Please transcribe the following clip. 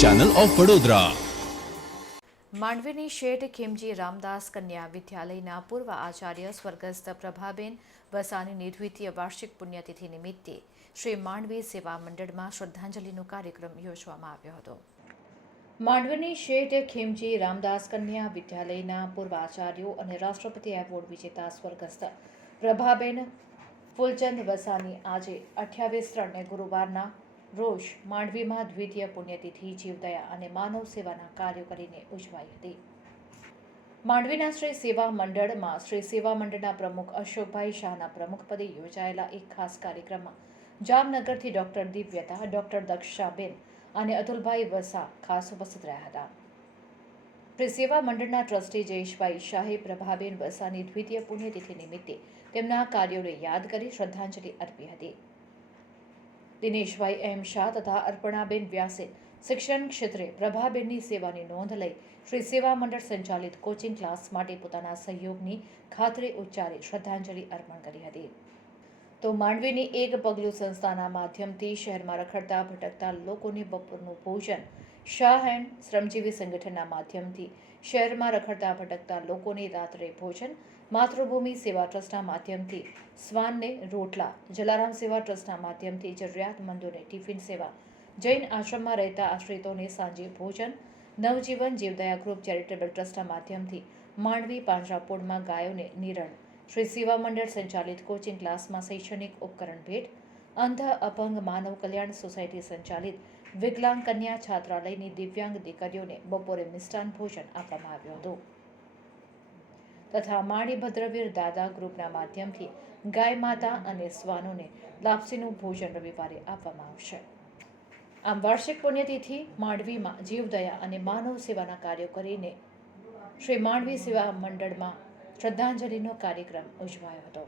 Channel of Vadodara માંડવીની શેઠ ખીમજી રામદાસ કન્યા વિદ્યાલયના પૂર્વ આચાર્ય સ્વર્ગસ્થ પ્રભાબેન વસાનીની દ્વિતીય વાર્ષિક પુણ્યતિથિ નિમિત્તે શ્રી માંડવી સેવા મંડળમાં શ્રદ્ધાંજલિનો કાર્યક્રમ યોજવામાં આવ્યો હતો. માંડવીની શેઠ ખીમજી રામદાસ કન્યા વિદ્યાલયના પૂર્વ આચાર્યો અને રાષ્ટ્રપતિ એવોર્ડ વિજેતા સ્વર્ગસ્થ પ્રભાબેન ફૂલચંદ વસાની આજે અઠ્યાવીસ ત્રણને ગુરુવારના રોજ માંડવીમાં દ્વિતીય પુણ્યતિથિ જીવદયા અને માનવ સેવાના કાર્યો કરીને ઉજવાઈ હતી. માંડવીના શ્રી સેવા મંડળમાં શ્રી સેવા મંડળના પ્રમુખ અશોકભાઈ શાહના પ્રમુખપદે યોજાયેલા એક ખાસ કાર્યક્રમમાં જામનગરથી ડૉક્ટર દિવ્યતા, ડૉક્ટર દક્ષાબેન અને અતુલભાઈ વસા ખાસ ઉપસ્થિત રહ્યા હતા. શ્રી સેવા મંડળના ટ્રસ્ટી જયેશભાઈ શાહે પ્રભાબેન વસાની દ્વિતીય પુણ્યતિથિ નિમિત્તે તેમના કાર્યોને યાદ કરી શ્રદ્ધાંજલિ અર્પી હતી. દિનેશભાઈ એમ શાહ તથા અર્પણાબેન વ્યાસે શિક્ષણ ક્ષેત્રે પ્રભાબેનની સેવાની નોંધ લઈ શ્રી સેવા મંડળ સંચાલિત કોચિંગ ક્લાસ માટે પોતાના સહયોગની ખાતરી ઉચ્ચારી શ્રદ્ધાંજલિ અર્પણ કરી હતી. તો માંડવીની એક પગલું સંસ્થાના માધ્યમથી શહેરમાં રખડતા ભટકતા લોકોને બપોરનું ભોજન શાહ એન્ડ શ્રમજીવી સંગઠનના માધ્યમથી શહેરમાં રખડતા ભટકતા લોકોને રાત્રે ભોજન, માતૃભૂમિ સેવા ટ્રસ્ટના માધ્યમથી સ્વાનને રોટલા, જલારામ સેવા ટ્રસ્ટના માધ્યમથી જરૂરિયાતમંદોને ટિફિન સેવા, જૈન આશ્રમમાં રહેતા આશ્રિતોને સાંજે ભોજન, નવજીવન જીવદયા ગ્રુપ ચેરિટેબલ ટ્રસ્ટના માધ્યમથી માંડવી પાંજરાપોળમાં ગાયોને નિરણ, શ્રી સેવા મંડળ સંચાલિત કોચિંગ ક્લાસમાં શૈક્ષણિક ઉપકરણ ભેટ, અંધ અપંગ માનવ કલ્યાણ સોસાયટી સંચાલિત વિકલાંગ કન્યા છાત્રાલયની દિવ્યાંગ દીકરીઓને બપોરે મિષ્ટાન ભોજન આપવામાં આવ્યું હતું. તથા માણીભદ્રવીર દાદા ગ્રુપના માધ્યમથી ગાય માતા અને શ્વાનોને લાપસીનું ભોજન રવિવારે આપવામાં આવશે. આમ વાર્ષિક પુણ્યતિથિ, માંડવીમાં જીવદયા અને માનવ સેવાના કાર્યો કરીને શ્રી માંડવી સેવા મંડળમાં શ્રદ્ધાંજલિનો કાર્યક્રમ ઉજવાયો હતો.